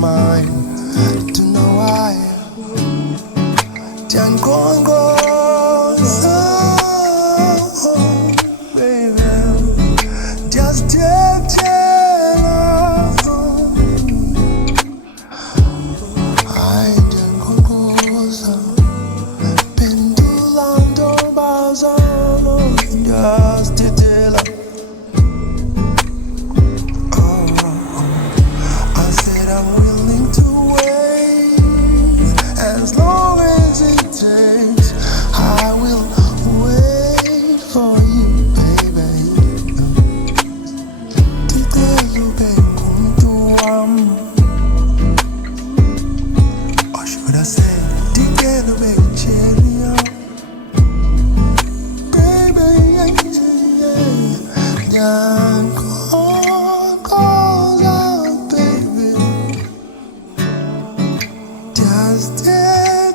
mine. Don't know why. Jangongo, baby, just tell. I jangongo, pendulando bazano, just tell. I said I'm willing to wait as long as it takes. I will wait for you, baby. Titelo bem kuntuam, or should I say, titelo bem cheria, baby. Just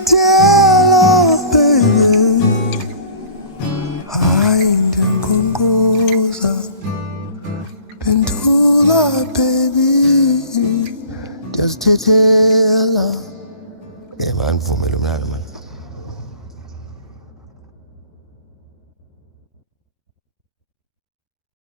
tell, baby. Ainda congosa, pendula, baby. Just tell. Yeah, man, for me, man.